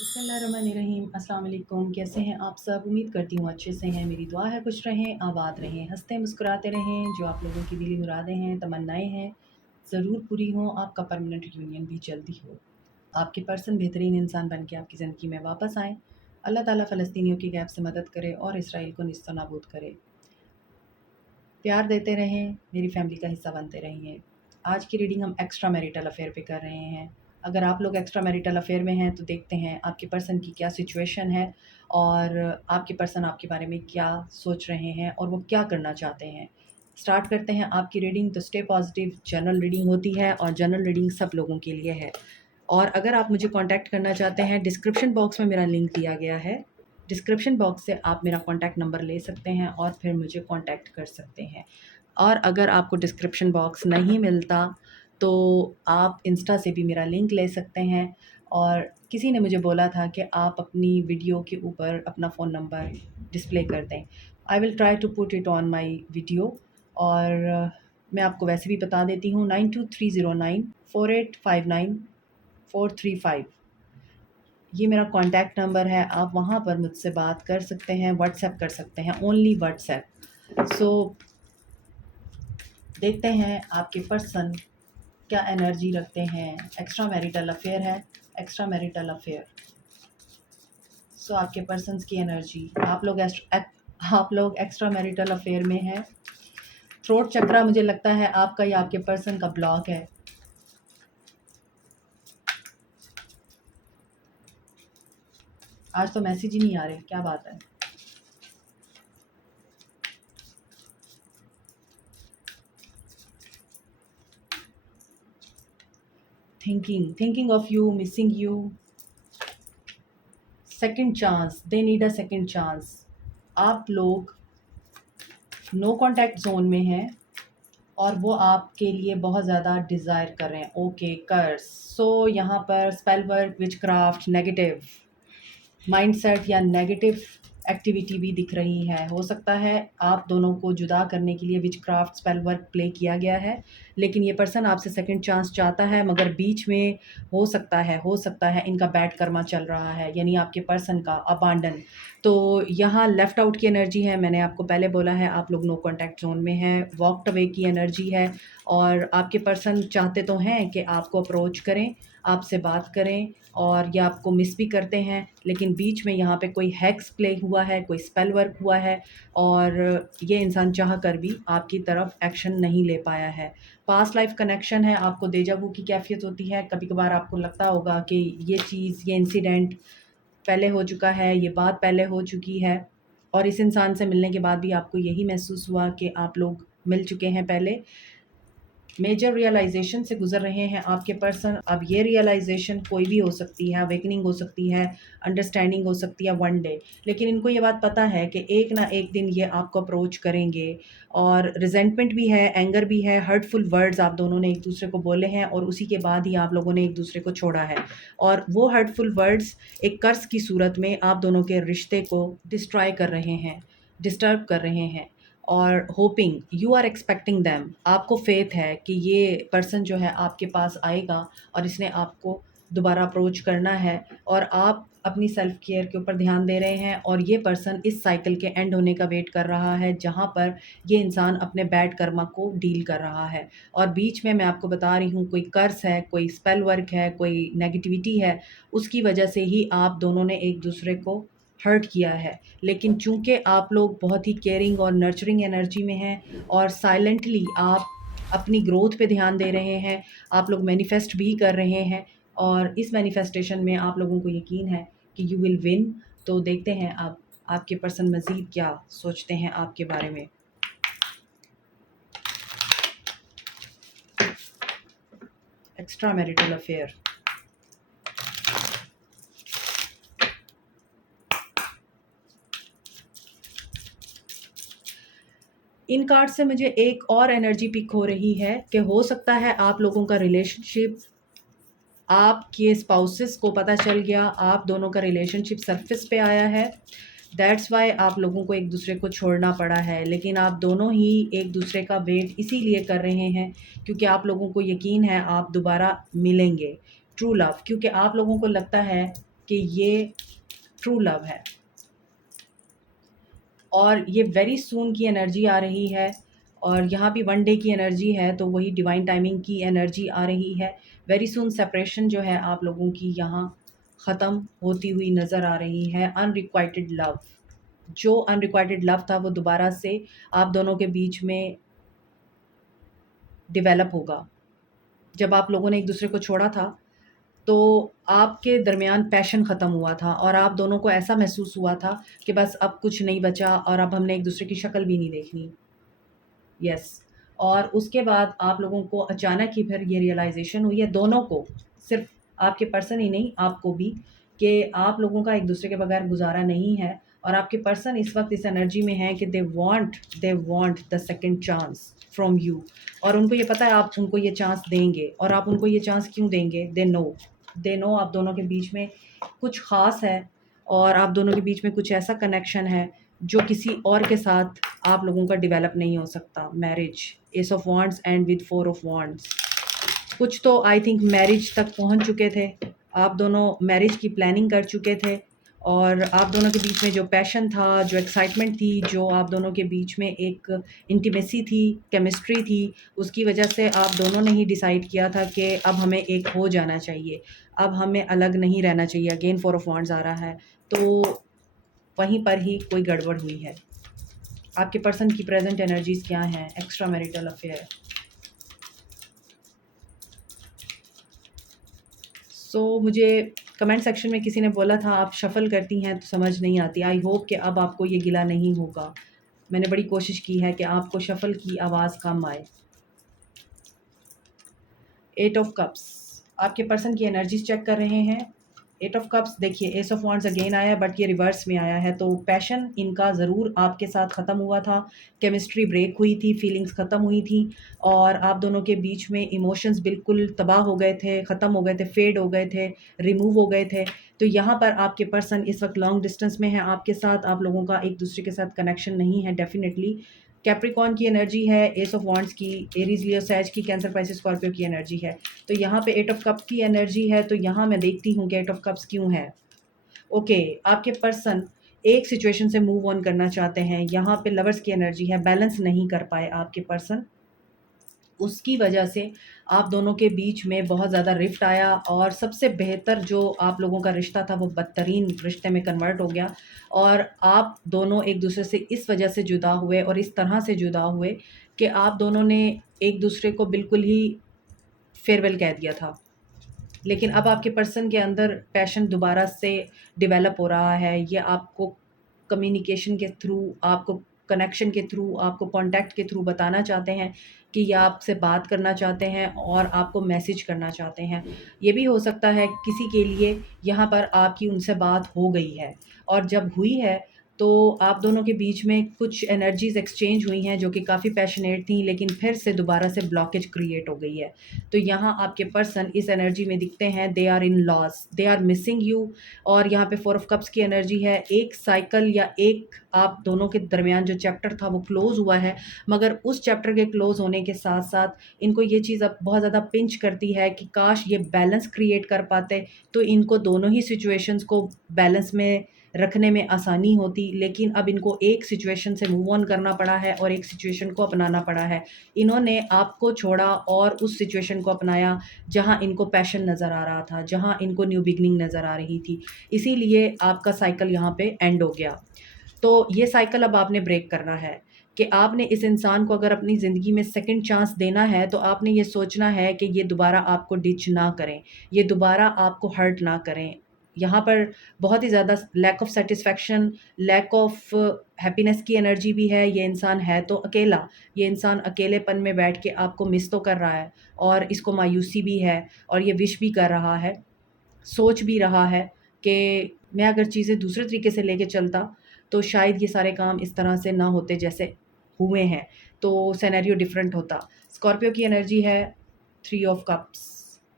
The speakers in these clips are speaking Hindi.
बिस्मिल्लाहिर्रहमानिर्रहीम। अस्सलाम वालेकुम। कैसे हैं आप सब? उम्मीद करती हूँ अच्छे से हैं। मेरी दुआ है खुश रहें, आबाद रहें, हंसते मुस्कुराते रहें। जो आप लोगों की दिली मुरादें हैं, तमन्नाएं हैं, ज़रूर पूरी हों। आपका परमानेंट यूनियन भी जल्दी हो। आपके पर्सन बेहतरीन इंसान बन के आपकी ज़िंदगी में वापस आएँ। अल्लाह ताला फ़लस्तीनियों की गैब से मदद करे और इसराइल को निस्त नाबूद करे। प्यार देते रहें, मेरी फैमिली का हिस्सा बनते रहिए। आज की रीडिंग हम एक्स्ट्रा मैरिटल अफ़ेयर पे कर रहे हैं। अगर आप लोग एक्स्ट्रा मैरिटल अफ़ेयर में हैं तो देखते हैं आपके पर्सन की क्या सिचुएशन है और आपके पर्सन आपके बारे में क्या सोच रहे हैं और वो क्या करना चाहते हैं। स्टार्ट करते हैं आपकी रीडिंग। तो स्टे पॉजिटिव। जनरल रीडिंग होती है और जनरल रीडिंग सब लोगों के लिए है। और अगर आप मुझे कॉन्टैक्ट करना चाहते हैं, डिस्क्रिप्शन बॉक्स में मेरा लिंक दिया गया है। डिस्क्रिप्शन बॉक्स से आप मेरा कॉन्टैक्ट नंबर ले सकते हैं और फिर मुझे कॉन्टैक्ट कर सकते हैं। और अगर आपको डिस्क्रिप्शन बॉक्स नहीं मिलता तो आप इंस्टा से भी मेरा लिंक ले सकते हैं। और किसी ने मुझे बोला था कि आप अपनी वीडियो के ऊपर अपना फ़ोन नंबर डिस्प्ले कर दें। I will try to put it on my video. और मैं आपको वैसे भी बता देती हूँ, 923094859435 ये मेरा कॉन्टैक्ट नंबर है। आप वहाँ पर मुझसे बात कर सकते हैं, व्हाट्सएप कर सकते हैं, ओनली व्हाट्सएप। सो देखते हैं आपके पर्सन क्या एनर्जी रखते हैं। एक्स्ट्रा मैरिटल अफेयर है, एक्स्ट्रा मैरिटल अफेयर। सो आपके पर्सन्स की एनर्जी, आप लोग एक्स्ट्रा मैरिटल अफेयर में हैं। थ्रोट चक्रा मुझे लगता है आपका या आपके पर्सन का ब्लॉक है। आज तो मैसेज ही नहीं आ रहे, क्या बात है। Thinking of you, missing you. Second chance, they need a second chance. आप लोग नो कांटेक्ट जोन में हैं और वो आपके लिए बहुत ज़्यादा डिज़ायर कर रहे हैं। ओके, कर्स। सो यहाँ पर spell work, witchcraft, negative mindset या नेगेटिव एक्टिविटी भी दिख रही है। हो सकता है आप दोनों को जुदा करने के लिए विचक्राफ्ट स्पेल वर्क प्ले किया गया है, लेकिन ये पर्सन आपसे सेकंड चांस चाहता है। मगर बीच में हो सकता है इनका बैड कर्मा चल रहा है, यानी आपके पर्सन का अबांडन। तो यहाँ लेफ़्ट आउट की एनर्जी है। मैंने आपको पहले बोला है आप लोग नो कॉन्टैक्ट ज़ोन में हैं। वॉकड अवे की एनर्जी है और आपके पर्सन चाहते तो हैं कि आपको अप्रोच करें, आपसे बात करें और ये आपको मिस भी करते हैं, लेकिन बीच में यहाँ पे कोई हेक्स प्ले हुआ है, कोई स्पेल वर्क हुआ है और ये इंसान चाह कर भी आपकी तरफ एक्शन नहीं ले पाया है। पास्ट लाइफ कनेक्शन है, आपको डेजा वू की कैफ़ियत होती है। कभी-कभार आपको लगता होगा कि ये चीज़, ये इंसिडेंट पहले हो चुका है, ये बात पहले हो चुकी है और इस इंसान से मिलने के बाद भी आपको यही महसूस हुआ कि आप लोग मिल चुके हैं पहले। मेजर रियलाइजेशन से गुजर रहे हैं आपके पर्सन। अब ये रियलाइजेशन कोई भी हो सकती है, अवेकनिंग हो सकती है, अंडरस्टैंडिंग हो सकती है वन डे। लेकिन इनको ये बात पता है कि एक ना एक दिन ये आपको अप्रोच करेंगे और रिजेंटमेंट भी है, एंगर भी है, हर्टफुल वर्ड्स आप दोनों ने एक दूसरे को बोले हैं और उसी के बाद ही आप लोगों ने एक दूसरे को छोड़ा है। और वो हर्टफुल वर्ड्स एक कर्ज की सूरत में आप दोनों के रिश्ते को डिस्ट्रॉय कर रहे हैं, डिस्टर्ब कर रहे हैं। और hoping you are expecting them, आपको फेथ है कि ये पर्सन जो है आपके पास आएगा और इसने आपको दोबारा अप्रोच करना है और आप अपनी सेल्फ केयर के ऊपर ध्यान दे रहे हैं। और ये पर्सन इस साइकिल के एंड होने का वेट कर रहा है जहाँ पर ये इंसान अपने बैड कर्मा को डील कर रहा है। और बीच में मैं आपको बता रही हूँ कोई कर्स है, कोई स्पेल वर्क है, कोई नेगेटिविटी है, उसकी वजह से ही आप दोनों ने एक दूसरे को हर्ट किया है। लेकिन चूँकि आप लोग बहुत ही केयरिंग और नर्चरिंग एनर्जी में हैं और साइलेंटली आप अपनी ग्रोथ पे ध्यान दे रहे हैं, आप लोग मैनिफेस्ट भी कर रहे हैं और इस मैनिफेस्टेशन में आप लोगों को यकीन है कि यू विल विन। तो देखते हैं आप आपके पर्सन मज़ीद क्या सोचते हैं आपके बारे में। Extra marital affair. इन कार्ड से मुझे एक और एनर्जी पिक हो रही है कि हो सकता है आप लोगों का रिलेशनशिप, आपके स्पाउसेस को पता चल गया, आप दोनों का रिलेशनशिप सरफेस पे आया है। दैट्स वाई आप लोगों को एक दूसरे को छोड़ना पड़ा है। लेकिन आप दोनों ही एक दूसरे का वेट इसीलिए कर रहे हैं क्योंकि आप लोगों को यकीन है आप दोबारा मिलेंगे। ट्रू लव, क्योंकि आप लोगों को लगता है कि ये ट्रू लव है और ये वेरी सून की एनर्जी आ रही है और यहाँ भी वन डे की एनर्जी है, तो वही डिवाइन टाइमिंग की एनर्जी आ रही है। वेरी सून सेपरेशन जो है आप लोगों की यहाँ ख़त्म होती हुई नज़र आ रही है। अनरिक्वाइटेड लव, जो अनरिक्वाइटेड लव था वो दोबारा से आप दोनों के बीच में डेवलप होगा। जब आप लोगों ने एक दूसरे को छोड़ा था तो आपके दरमियान पैशन ख़त्म हुआ था और आप दोनों को ऐसा महसूस हुआ था कि बस अब कुछ नहीं बचा और अब हमने एक दूसरे की शक्ल भी नहीं देखनी। यस। और उसके बाद आप लोगों को अचानक ही फिर ये रियलाइजेशन हुई है दोनों को, सिर्फ आपके पर्सन ही नहीं आपको भी, कि आप लोगों का एक दूसरे के बगैर गुजारा नहीं है और आपके पर्सन इस वक्त इस एनर्जी में है कि they want the second chance from you. और उनको ये पता है आप उनको ये चांस देंगे और आप उनको ये चांस क्यों देंगे, दे नो आप दोनों के बीच में कुछ ख़ास है और आप दोनों के बीच में कुछ ऐसा कनेक्शन है जो किसी और के साथ आप लोगों का डेवलप नहीं हो सकता। Marriage, S of wands and with four of wands, कुछ तो आई थिंक मैरिज तक पहुंच चुके थे, आप दोनों मैरिज की प्लानिंग कर चुके थे और आप दोनों के बीच में जो पैशन था, जो एक्साइटमेंट थी, जो आप दोनों के बीच में एक इंटीमेसी थी, केमिस्ट्री थी, उसकी वजह से आप दोनों ने ही डिसाइड किया था कि अब हमें एक हो जाना चाहिए, अब हमें अलग नहीं रहना चाहिए। अगेन फोर ऑफ वांड्स आ रहा है, तो वहीं पर ही कोई गड़बड़ हुई है। आपके पर्सन की प्रेजेंट एनर्जीज क्या हैं? Extra marital affair. मुझे कमेंट सेक्शन में किसी ने बोला था आप शफ़ल करती हैं तो समझ नहीं आती। आई होप कि अब आपको ये गिला नहीं होगा। मैंने बड़ी कोशिश की है कि आपको शफ़ल की आवाज़ कम आए। एट ऑफ कप्स, आपके पर्सन की एनर्जीज चेक कर रहे हैं। एट ऑफ कप्स देखिए, एस ऑफ वांड्स अगेन आया बट ये रिवर्स में आया है, तो पैशन इनका ज़रूर आपके साथ ख़त्म हुआ था, केमिस्ट्री ब्रेक हुई थी, फीलिंग्स ख़त्म हुई थी और आप दोनों के बीच में इमोशंस बिल्कुल तबाह हो गए थे, ख़त्म हो गए थे, फेड हो गए थे, रिमूव हो गए थे। तो यहाँ पर आपके पर्सन इस वक्त लॉन्ग डिस्टेंस में है आपके साथ, आप लोगों का एक दूसरे के साथ कनेक्शन नहीं है डेफिनेटली। कैप्रिकॉन की एनर्जी है, एस ऑफ वांड्स की, एरीज लियो सैज की, कैंसर पाइसेस स्कॉर्पियो की एनर्जी है। तो यहाँ पे एट ऑफ कप की एनर्जी है, तो यहाँ मैं देखती हूँ कि एट ऑफ कप्स क्यों है। ओके, आपके पर्सन एक सिचुएशन से मूव ऑन करना चाहते हैं। यहाँ पे लवर्स की एनर्जी है, बैलेंस नहीं कर पाए आपके पर्सन, उसकी वजह से आप दोनों के बीच में बहुत ज़्यादा रिफ्ट आया और सबसे बेहतर जो आप लोगों का रिश्ता था वो बदतरीन रिश्ते में कन्वर्ट हो गया और आप दोनों एक दूसरे से इस वजह से जुदा हुए और इस तरह से जुदा हुए कि आप दोनों ने एक दूसरे को बिल्कुल ही फेयरवेल कह दिया था। लेकिन अब आपके पर्सन के अंदर पैशन दोबारा से डेवलप हो रहा है। ये आपको कम्युनिकेशन के थ्रू, आपको कनेक्शन के थ्रू, आपको कॉन्टैक्ट के थ्रू बताना चाहते हैं कि ये आपसे बात करना चाहते हैं और आपको मैसेज करना चाहते हैं। ये भी हो सकता है किसी के लिए यहाँ पर आपकी उनसे बात हो गई है और जब हुई है तो आप दोनों के बीच में कुछ एनर्जीज़ एक्सचेंज हुई हैं जो कि काफ़ी पैशनेट थी, लेकिन फिर से दोबारा से ब्लॉकेज क्रिएट हो गई है। तो यहाँ आपके पर्सन इस एनर्जी में दिखते हैं, they are in loss, they are missing you. और यहाँ पे फोर ऑफ कप्स की एनर्जी है, एक साइकिल या एक आप दोनों के दरमियान जो चैप्टर था वो क्लोज हुआ है, मगर उस चैप्टर के क्लोज होने के साथ साथ इनको ये चीज़ अब बहुत ज़्यादा पिंच करती है कि काश ये बैलेंस क्रिएट कर पाते तो इनको दोनों ही सिचुएशंस को बैलेंस में रखने में आसानी होती। लेकिन अब इनको एक सिचुएशन से मूव ऑन करना पड़ा है और एक सिचुएशन को अपनाना पड़ा है। इन्होंने आपको छोड़ा और उस सिचुएशन को अपनाया जहाँ इनको पैशन नज़र आ रहा था, जहाँ इनको न्यू बिगनिंग नज़र आ रही थी, इसीलिए आपका साइकिल यहाँ पे एंड हो गया। तो ये साइकिल अब आपने ब्रेक करना है कि आपने इस इंसान को अगर अपनी ज़िंदगी में सेकंड चांस देना है तो आपने ये सोचना है कि ये दोबारा आपको डिच ना करें, ये दोबारा आपको हर्ट ना करें। यहाँ पर बहुत ही ज़्यादा lack of satisfaction, lack of happiness की एनर्जी भी है। ये इंसान है तो अकेला, ये इंसान अकेलेपन में बैठ के आपको मिस तो कर रहा है और इसको मायूसी भी है और ये विश भी कर रहा है, सोच भी रहा है कि मैं अगर चीज़ें दूसरे तरीके से लेके चलता तो शायद ये सारे काम इस तरह से ना होते जैसे हुए हैं, तो सिनेरियो डिफरेंट होता। स्कॉर्पियो की एनर्जी है, थ्री ऑफ कप्स।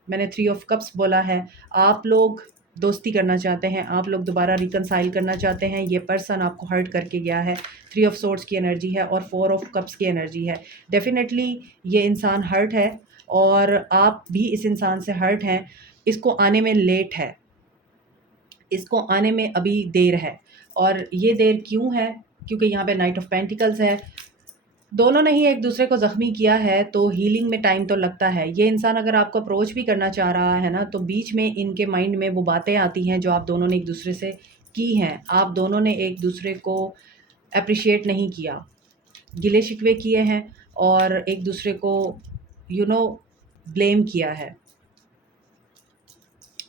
मैंने थ्री ऑफ कप्स बोला है, आप लोग दोस्ती करना चाहते हैं, आप लोग दोबारा रिकनसाइल करना चाहते हैं, ये पर्सन आपको हर्ट करके गया है। थ्री ऑफ सोर्ड्स की एनर्जी है और फोर ऑफ कप्स की एनर्जी है। डेफिनेटली ये इंसान हर्ट है और आप भी इस इंसान से हर्ट हैं, इसको आने में लेट है। इसको आने में अभी देर है। और ये देर क्यों है? क्योंकि यहाँ पे नाइट ऑफ पेंटिकल्स है। दोनों ने ही एक दूसरे को ज़ख्मी किया है, तो हीलिंग में टाइम तो लगता है। ये इंसान अगर आपको अप्रोच भी करना चाह रहा है ना, तो बीच में इनके माइंड में वो बातें आती हैं जो आप दोनों ने एक दूसरे से की हैं। आप दोनों ने एक दूसरे को एप्रिशिएट नहीं किया, गिले शिकवे किए हैं और एक दूसरे को ब्लेम किया है,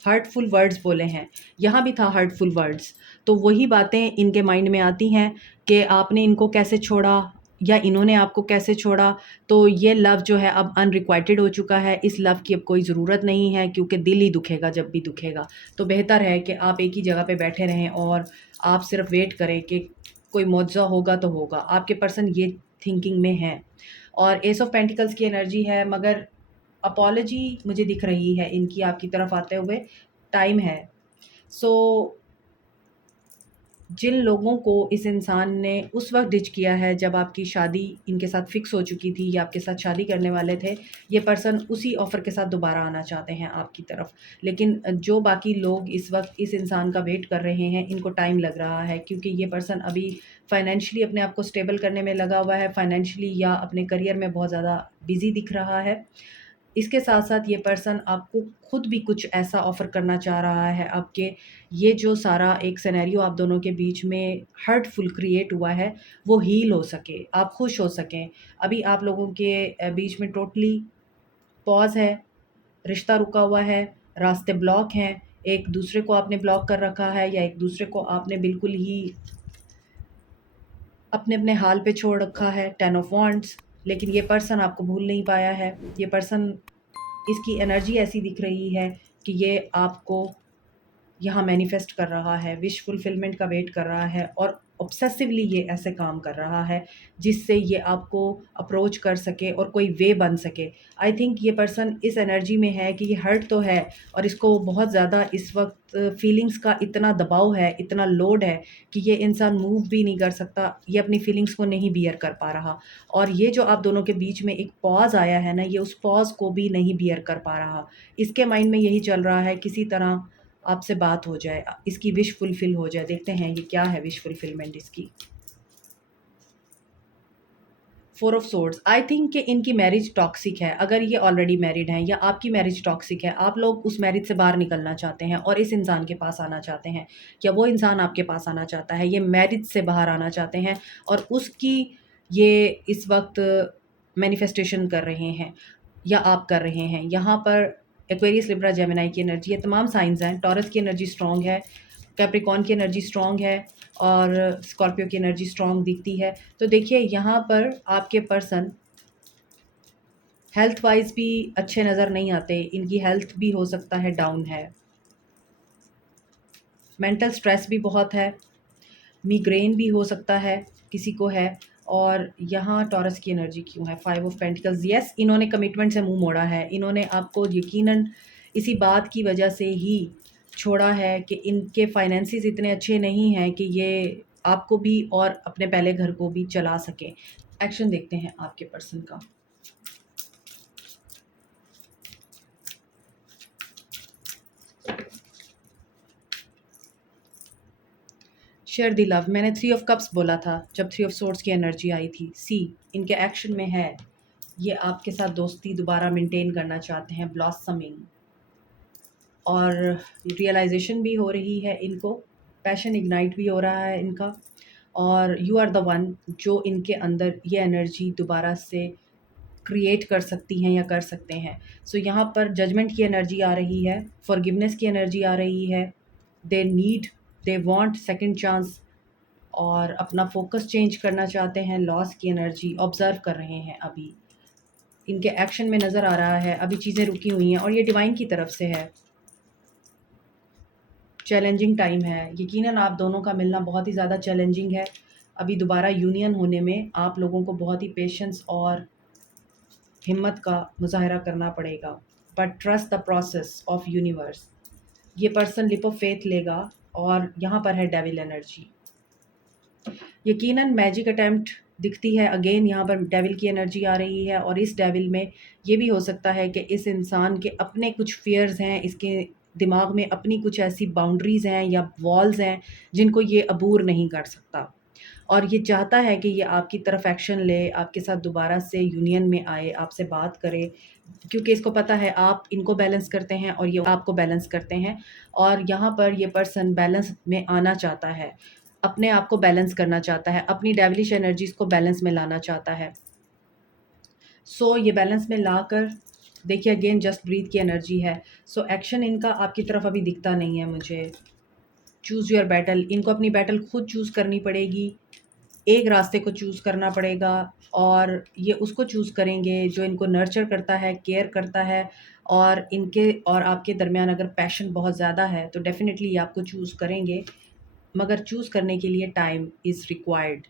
हर्टफुल वर्ड्स बोले हैं। यहाँ भी था हर्टफुल वर्ड्स। तो वही बातें इनके माइंड में आती हैं कि आपने इनको कैसे छोड़ा या इन्होंने आपको कैसे छोड़ा। तो ये लव जो है अब अनरिक्वाइटेड हो चुका है। इस लव की अब कोई ज़रूरत नहीं है, क्योंकि दिल ही दुखेगा जब भी दुखेगा। तो बेहतर है कि आप एक ही जगह पे बैठे रहें और आप सिर्फ वेट करें कि कोई मुआवजा होगा तो होगा। आपके पर्सन ये थिंकिंग में है। और एस ऑफ पेंटिकल्स की एनर्जी है, मगर अपॉलजी मुझे दिख रही है इनकी आपकी तरफ आते हुए। टाइम है। सो जिन लोगों को इस इंसान ने उस वक्त डिच किया है जब आपकी शादी इनके साथ फिक्स हो चुकी थी या आपके साथ शादी करने वाले थे, ये पर्सन उसी ऑफ़र के साथ दोबारा आना चाहते हैं आपकी तरफ। लेकिन जो बाकी लोग इस वक्त इस इंसान का वेट कर रहे हैं, इनको टाइम लग रहा है, क्योंकि ये पर्सन अभी फाइनेंशियली अपने आप को स्टेबल करने में लगा हुआ है, फाइनेंशियली या अपने करियर में बहुत ज़्यादा बिज़ी दिख रहा है। इसके साथ-साथ ये पर्सन आपको खुद भी कुछ ऐसा ऑफ़र करना चाह रहा है अब कि ये जो सारा एक सिनेरियो आप दोनों के बीच में हर्टफुल क्रिएट हुआ है, वो हील हो सके, आप खुश हो सकें। अभी आप लोगों के बीच में टोटली पॉज़ है, रिश्ता रुका हुआ है, रास्ते ब्लॉक हैं, एक दूसरे को आपने ब्लॉक कर रखा है या एक दूसरे को आपने बिल्कुल ही अपने-अपने हाल पे छोड़ रखा है, 10 ऑफ वांड्स। लेकिन ये पर्सन आपको भूल नहीं पाया है। ये पर्सन, इसकी एनर्जी ऐसी दिख रही है कि ये आपको यहाँ मैनिफेस्ट कर रहा है, विश फुलफिलमेंट का वेट कर रहा है और ऑब्सेसिवली ये ऐसे काम कर रहा है जिससे ये आपको अप्रोच कर सके और कोई वे बन सके। आई थिंक ये पर्सन इस एनर्जी में है कि ये हर्ट तो है और इसको बहुत ज़्यादा इस वक्त फीलिंग्स का इतना दबाव है, इतना लोड है कि ये इंसान मूव भी नहीं कर सकता, ये अपनी फीलिंग्स को नहीं बियर कर पा रहा। और ये जो आप दोनों के बीच में एक पॉज़ आया है ना, ये उस पॉज़ को भी नहीं बियर कर पा रहा। इसके माइंड में यही चल रहा है किसी तरह आपसे बात हो जाए, इसकी विश फुलफ़िल हो जाए। देखते हैं ये क्या है विश फुलफ़िलमेंट इसकी। 4 ऑफ सोर्ड्स। आई थिंक कि इनकी मैरिज टॉक्सिक है। अगर ये ऑलरेडी मैरिड हैं या आपकी मैरिज टॉक्सिक है, आप लोग उस मैरिज से बाहर निकलना चाहते हैं और इस इंसान के पास आना चाहते हैं, या वो इंसान आपके पास आना चाहता है। ये मैरिज से बाहर आना चाहते हैं और उसकी ये इस वक्त मैनिफेस्टेशन कर रहे हैं या आप कर रहे हैं। यहाँ पर एक्वेरियस, लिब्रा, जेमिनी की एनर्जी, ये तमाम साइंस हैं। टॉरस की एनर्जी स्ट्रॉन्ग है, कैप्रिकॉर्न की एनर्जी स्ट्रॉन्ग है और स्कॉर्पियो की एनर्जी स्ट्रॉन्ग दिखती है। तो देखिए यहाँ पर आपके पर्सन हेल्थ वाइज भी अच्छे नज़र नहीं आते, इनकी हेल्थ भी हो सकता है डाउन है, मेंटल स्ट्रेस भी बहुत है, मिग्रेन भी हो सकता है किसी को है। और यहाँ टॉरस की एनर्जी क्यों है? 5 ऑफ पेंटिकल्स। यस, इन्होंने कमिटमेंट से मुंह मोड़ा है। इन्होंने आपको यकीनन इसी बात की वजह से ही छोड़ा है कि इनके फाइनेंसिस इतने अच्छे नहीं हैं कि ये आपको भी और अपने पहले घर को भी चला सकें। एक्शन देखते हैं आपके पर्सन का। Share the love. मैंने 3 ऑफ कप्स बोला था जब 3 ऑफ सोर्ड्स की एनर्जी आई थी। सी, इनके एक्शन में है, ये आपके साथ दोस्ती दोबारा मेंटेन करना चाहते हैं, ब्लॉसमिंग, और रियलाइजेशन भी हो रही है इनको, पैशन इग्नाइट भी हो रहा है इनका। और यू आर द वन जो इनके अंदर ये एनर्जी दोबारा से क्रिएट कर सकती हैं या कर सकते हैं। सो यहाँ पर जजमेंट की एनर्जी आ रही है, फॉरगिवनेस की एनर्जी आ रही है। दे वांट सेकंड चांस और अपना फोकस चेंज करना चाहते हैं। लॉस की एनर्जी ऑब्जर्व कर रहे हैं अभी, इनके एक्शन में नज़र आ रहा है अभी चीज़ें रुकी हुई हैं और ये डिवाइन की तरफ से है। चैलेंजिंग टाइम है, यकीनन आप दोनों का मिलना बहुत ही ज़्यादा चैलेंजिंग है। अभी दोबारा यूनियन होने में आप लोगों को बहुत ही पेशेंस और हिम्मत का मुज़ाहरा करना पड़ेगा, but trust the process of universe. ये पर्सन लिप ऑफ फेथ लेगा और यहाँ पर है डेविल एनर्जी। यकीनन मैजिक अटेम्प्ट दिखती है। अगेन यहाँ पर डेविल की एनर्जी आ रही है और इस डेविल में ये भी हो सकता है कि इस इंसान के अपने कुछ फियर्स हैं, इसके दिमाग में अपनी कुछ ऐसी बाउंड्रीज़ हैं या वॉल्स हैं जिनको ये अबूर नहीं कर सकता, और ये चाहता है कि ये आपकी तरफ एक्शन ले, आपके साथ दोबारा से यूनियन में आए, आपसे बात करे, क्योंकि इसको पता है आप इनको बैलेंस करते हैं और ये आपको बैलेंस करते हैं, और यहाँ पर ये पर्सन बैलेंस में आना चाहता है, अपने आप को बैलेंस करना चाहता है, अपनी डेविलिश एनर्जीज़ को बैलेंस में लाना चाहता है। सो ये बैलेंस में लाकर देखिए, अगेन जस्ट ब्रीथ की एनर्जी है। सो एक्शन इनका आपकी तरफ अभी दिखता नहीं है मुझे। चूज़ योर बैटल, इनको अपनी बैटल खुद चूज़ करनी पड़ेगी, एक रास्ते को चूज़ करना पड़ेगा, और ये उसको चूज़ करेंगे जो इनको नर्चर करता है, केयर करता है, और इनके और आपके दरमियान अगर पैशन बहुत ज़्यादा है तो डेफ़िनेटली ये आपको चूज़ करेंगे, मगर चूज़ करने के लिए time is required.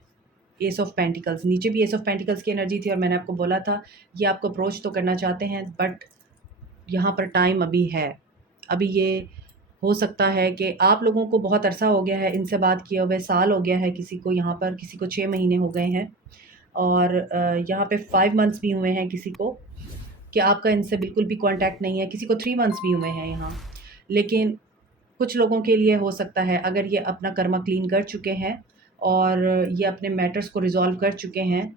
S of pentacles, नीचे भी एस ऑफ पेंटिकल्स की एनर्जी थी, और मैंने आपको बोला था ये आपको अप्रोच तो करना चाहते हैं, बट यहाँ पर टाइम अभी है। अभी ये हो सकता है कि आप लोगों को बहुत अरसा हो गया है इनसे बात किए हुए, साल हो गया है किसी को, यहाँ पर किसी को 6 महीने हो गए हैं, और यहाँ पे 5 मंथ्स भी हुए हैं किसी को, कि आपका इनसे बिल्कुल भी कॉन्टैक्ट नहीं है, किसी को 3 मंथ्स भी हुए हैं यहाँ। लेकिन कुछ लोगों के लिए हो सकता है, अगर ये अपना कर्मा क्लीन कर चुके हैं और ये अपने मैटर्स को रिज़ॉल्व कर चुके हैं,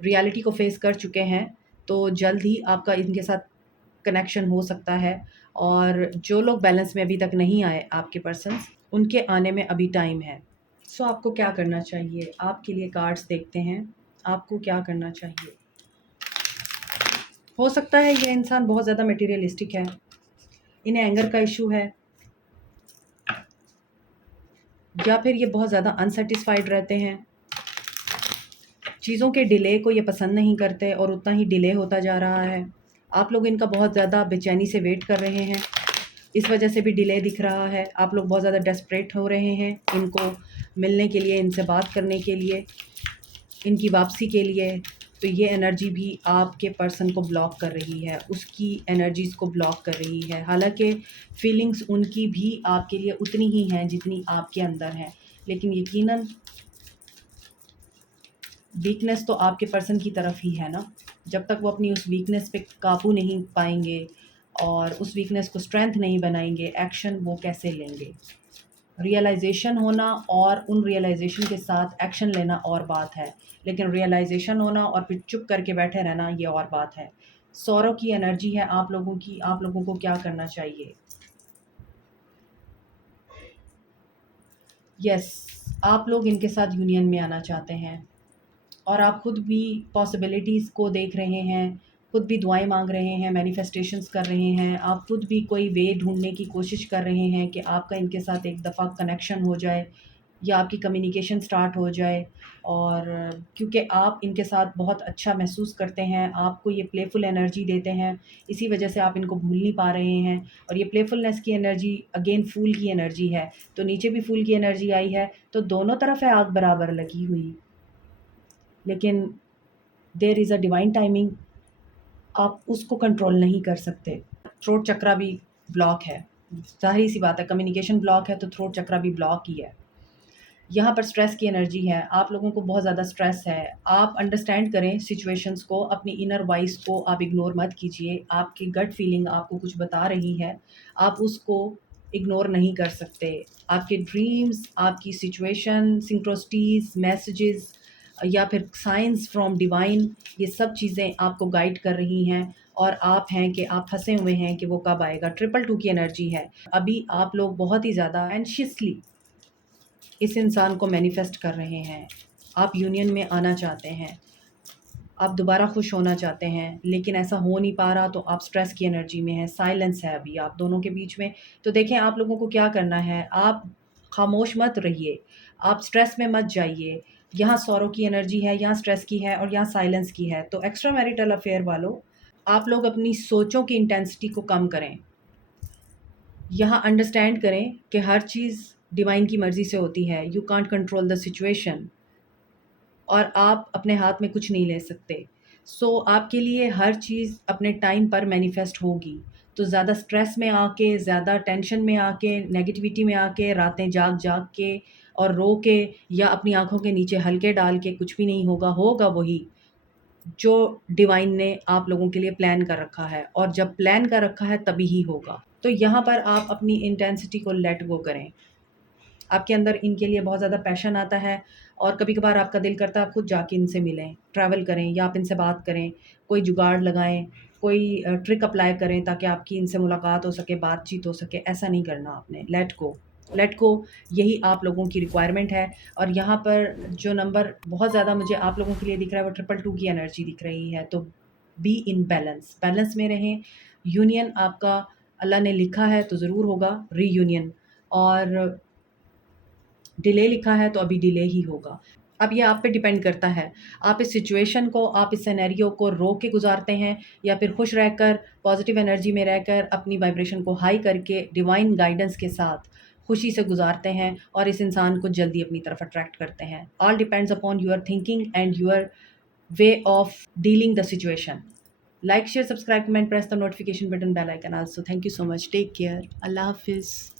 रियलिटी को फेस कर चुके हैं, तो जल्द ही आपका इनके साथ कनेक्शन हो सकता है। और जो लोग बैलेंस में अभी तक नहीं आए आपके पर्सन्स, उनके आने में अभी टाइम है। सो आपको क्या करना चाहिए, आपके लिए कार्ड्स देखते हैं, आपको क्या करना चाहिए। हो सकता है ये इंसान बहुत ज़्यादा मटेरियलिस्टिक है, इन्हें एंगर का इशू है, या फिर ये बहुत ज़्यादा अनसेटिस्फाइड रहते हैं, चीज़ों के डिले को ये पसंद नहीं करते और उतना ही डिले होता जा रहा है। आप लोग इनका बहुत ज़्यादा बेचैनी से वेट कर रहे हैं, इस वजह से भी डिले दिख रहा है। आप लोग बहुत ज़्यादा डेस्परेट हो रहे हैं इनको मिलने के लिए, इनसे बात करने के लिए, इनकी वापसी के लिए। तो ये एनर्जी भी आपके पर्सन को ब्लॉक कर रही है, उसकी एनर्जीज़ को ब्लॉक कर रही है। हालांकि फीलिंग्स उनकी भी आपके लिए उतनी ही हैं जितनी आपके अंदर है, लेकिन यकीनन वीकनेस तो आपके पर्सन की तरफ ही है ना। जब तक वो अपनी उस वीकनेस पे काबू नहीं पाएंगे और उस वीकनेस को स्ट्रेंथ नहीं बनाएंगे, एक्शन वो कैसे लेंगे। रियलाइजेशन होना और उन रियलाइजेशन के साथ एक्शन लेना और बात है, लेकिन रियलाइजेशन होना और फिर चुप करके बैठे रहना ये और बात है। सौरों की एनर्जी है आप लोगों की, आप लोगों को क्या करना चाहिए। यस, आप लोग इनके साथ यूनियन में आना चाहते हैं, और आप खुद भी पॉसिबिलिटीज़ को देख रहे हैं, खुद भी दुआएँ माँग रहे हैं, मैनिफेस्टेशंस कर रहे हैं, आप खुद भी कोई वे ढूँढने की कोशिश कर रहे हैं कि आपका इनके साथ एक दफ़ा कनेक्शन हो जाए या आपकी कम्युनिकेशन स्टार्ट हो जाए। और क्योंकि आप इनके साथ बहुत अच्छा महसूस करते हैं, आपको ये प्लेफुल एनर्जी देते हैं, इसी वजह से आप इनको भूल नहीं पा रहे हैं। और ये प्लेफुलनेस की एनर्जी अगेन फूल की एनर्जी है, तो नीचे भी फूल की एनर्जी आई है, तो दोनों तरफ है आग बराबर लगी हुई। लेकिन there is a divine timing, आप उसको कंट्रोल नहीं कर सकते। थ्रोट चक्रा भी ब्लॉक है, ज़ाहिर सी बात है, कम्युनिकेशन ब्लॉक है तो थ्रोट चक्रा भी ब्लॉक ही है। यहाँ पर स्ट्रेस की एनर्जी है, आप लोगों को बहुत ज़्यादा स्ट्रेस है। आप अंडरस्टैंड करें सिचुएशंस को, अपनी इनर वॉइस को आप इग्नोर मत कीजिए। आपकी गट फीलिंग आपको कुछ बता रही है, आप उसको इग्नोर नहीं कर सकते। आपके ड्रीम्स, आपकी सिचुएशन, सिंक्रोसिटीज़, मैसेजेस या फिर साइंस फ्रॉम डिवाइन, ये सब चीज़ें आपको गाइड कर रही हैं, और आप हैं कि आप फँसे हुए हैं कि वो कब आएगा। ट्रिपल 2 की एनर्जी है। अभी आप लोग बहुत ही ज़्यादा एंशियसली इस इंसान को मैनिफेस्ट कर रहे हैं। आप यूनियन में आना चाहते हैं, आप दोबारा खुश होना चाहते हैं, लेकिन ऐसा हो नहीं पा रहा, तो आप स्ट्रेस की एनर्जी में हैं, साइलेंस है अभी आप दोनों के बीच में। तो देखें आप लोगों को क्या करना है, आप खामोश मत रहिए, आप स्ट्रेस में मत जाइए। यहाँ सौरों की एनर्जी है, यहाँ स्ट्रेस की है और यहाँ साइलेंस की है। तो एक्स्ट्रा मैरिटल अफेयर वालों, आप लोग अपनी सोचों की इंटेंसिटी को कम करें। यहाँ अंडरस्टैंड करें कि हर चीज़ डिवाइन की मर्ज़ी से होती है। You can't control the situation, और आप अपने हाथ में कुछ नहीं ले सकते। सो आपके लिए हर चीज़ अपने टाइम पर मैनिफेस्ट होगी। तो ज़्यादा स्ट्रेस में आके, ज़्यादा टेंशन में आके, नेगेटिविटी में आके, रातें जाग-जाग के और रो के या अपनी आँखों के नीचे हल्के डाल के कुछ भी नहीं होगा। होगा वही जो डिवाइन ने आप लोगों के लिए प्लान कर रखा है, और जब प्लान कर रखा है तभी ही होगा। तो यहाँ पर आप अपनी इंटेंसिटी को लेट गो करें। आपके अंदर इनके लिए बहुत ज़्यादा पैशन आता है और कभी-कभार आपका दिल करता है आप खुद जाके इनसे मिलें, ट्रैवल करें या आप इनसे बात करें, कोई जुगाड़ लगाएँ, कोई ट्रिक अप्लाई करें ताकि आपकी इनसे मुलाकात हो सके, बातचीत हो सके। ऐसा नहीं करना आपने, लेट गो यही आप लोगों की रिक्वायरमेंट है। और यहाँ पर जो नंबर बहुत ज़्यादा मुझे आप लोगों के लिए दिख रहा है वो 222 की एनर्जी दिख रही है। तो बी इन बैलेंस, बैलेंस में रहें। यूनियन आपका अल्लाह ने लिखा है तो ज़रूर होगा रीयूनियन, और डिले लिखा है तो अभी डिले ही होगा। अब ये आप पे डिपेंड करता है, आप इस सिचुएशन को, आप इस सिनेरियो को रो के गुज़ारते हैं या फिर खुश रहकर, पॉज़िटिव एनर्जी में रहकर, अपनी वाइब्रेशन को हाई करके, डिवाइन गाइडेंस के साथ खुशी से गुज़ारते हैं और इस इंसान को जल्दी अपनी तरफ अट्रैक्ट करते हैं। All depends upon your thinking and your way of dealing the situation. Like, share, subscribe, comment, press the notification button, bell icon also. Thank you so much. Take care. Allah Hafiz.